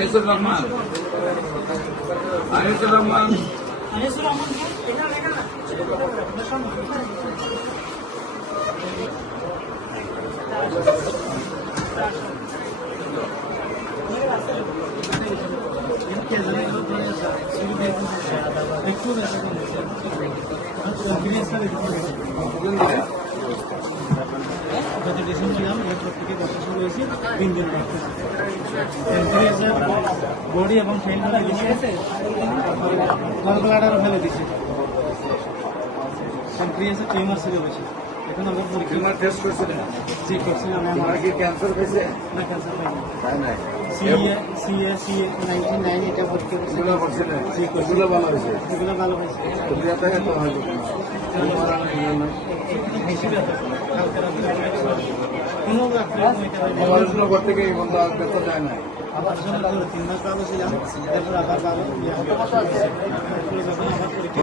Anisur Rahman Anisur Rahman body এবং গলব্লাডারও ফেলে দিচ্ছে। প্যানক্রিয়াসে টিউমার ছিল বেশি। এখন আমরা টিউমার টেস্ট করছিলেন? জি করছিলাম। আমার কি ক্যান্সার হয়েছে? না, ক্যান্সার পাইনি। তাই নাই? সিএ 99 এটা ভর্তি করছি। এগুলো করছিলেন? জি করছি। এগুলো ভালো হয়েছে? এগুলো ভালো হয়েছে। তো বিয়াতে এত হয়তো না। বেশি ব্যথা কোনো অপারেশন করতে গিয়ে বন্ধ ব্যথা যায় না। আবার 3 মাস ভালো ছিলাম, তারপর আবার ভালো